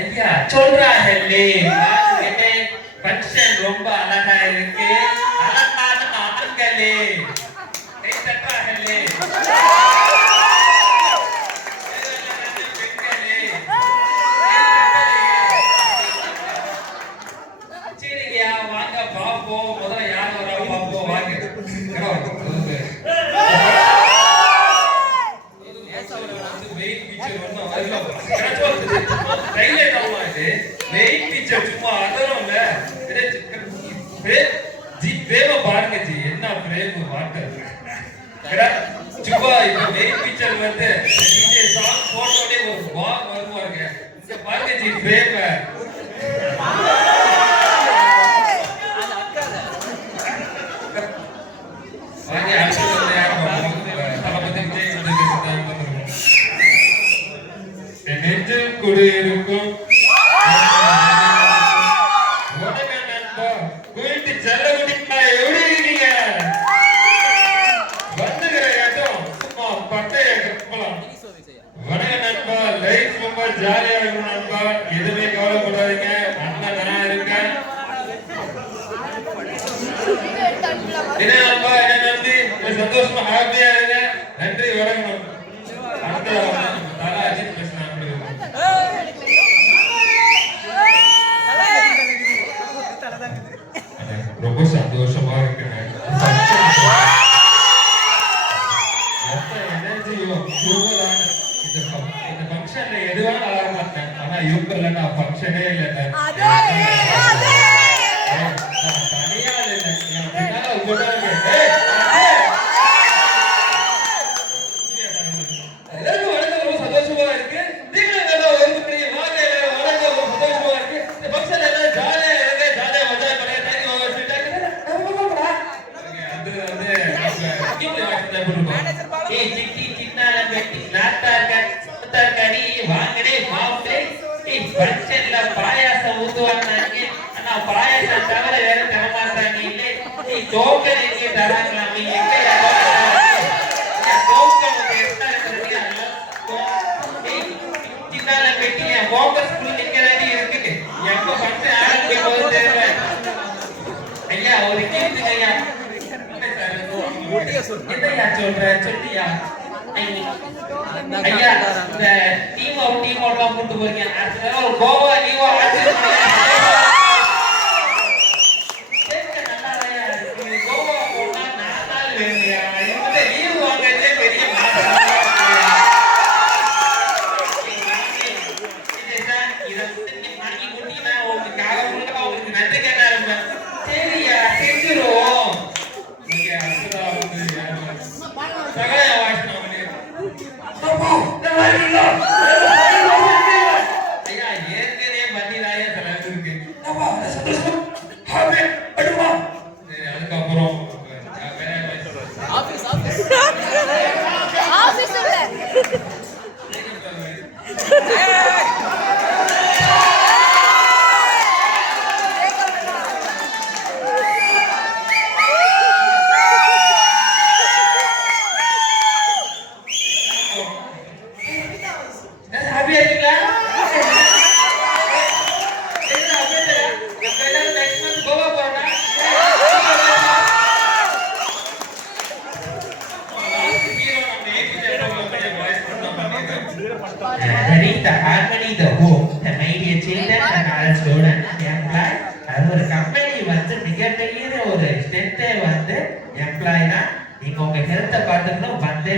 ஐயா சொல்றாங்கல்லே ஃபங்க்ஷன் ரொம்ப அழகா இருக்கு, அழகான ஆண்களே கை தட்டுறாங்கல்லே, சரிங்கய்யா வாங்க பாப்போம். முதல்ல யார் வரா பாப்போம் வாங்க. பாருங்க ஜி என்ன பிரேம் வாட்டர் சும்மா இப்ப மெயின் பிக்சர் வந்து டிஜே சாங் போட்டோடே ஒரு வாக் வருவாங்க. இங்க பாருங்க ஜி பிரேம் வாங்க அடுத்து யார் தளபதி விஜய் நெஞ்சில் குடியிருக்கும் ஜாலியா இருக்கும் நண்பா, எதுவுமே கவலைப்படாதீங்க, அண்ணன் நான் இருக்கேன். என்ன நண்பா, என்ன நன்றி, சந்தோஷமா ஹாப்பியா இருங்க. நன்றி, வணக்கம். அடுத்த தல அஜித் பேசுறேன். ரொம்ப சந்தோஷமா இருக்குங்க. எனர்ஜியும் இந்த ஃபங்க்ஷன்ல எதுவா நல்லா இருந்தேன். ஆனா இவங்க இல்லைன்னா ஃபங்க்ஷனே இல்லைங்க. தனியா இல்லை எல்லாருக்கும் வணக்கம். ரொம்ப சந்தோஷமா இருக்கு. நீங்களும் ஒரு வாங்க வணக்கம். ரொம்ப சந்தோஷமா இருக்கு. இந்த ஃபங்க்ஷன்ல எல்லாம் ஜாலியா இருங்க, ஜாலியா மஜா பண்ணுங்க. ஃபங்க்ஷன்ல பாயாசம் ஊத்துவாங்க. ஆனா பாயாசம் தவிர வேற தர மாட்டாங்க. இல்லை டோக்கன் எங்கே தராங்களாம். டோக்கன் சின்னால பெட்டி போக்கஸ் நிக்கிறதே இருக்கு. எப்ப ஃபங்க்ஷன் ஆரம்பிக்கும் போது தெரியல. ஐயா ஒரு கேட்டுங்க ஐயா. என்னையா சொல்ற சொல்லியா ஐயா, இந்த டீம் அவுட்லாம் கூட்டு போறீங்க. ஒரு கோவா லீவா கோவா போனா 4 நாள் வேணுயா. இவங்க லீவ் வாங்கறதே பெரிய உங்களுக்கு நன்றி கேட்டா இருப்பேன். சரியா செஞ்சிருவோம். சகாய வாசனம் ஐயா ஏற்கனவே பண்ணிடாய செலவு இருக்கு. அதுக்கப்புறம் the harmony, the home, the my dear children and all students employ அது ஒரு கம்பெனி வந்து மிகப்பெரிய ஒரு ஸ்ட்ரென்த்தை வந்து எம்ப்ளாய்னா நீங்க உங்க ஹெல்த்தை பார்த்துக்கணும். வந்தே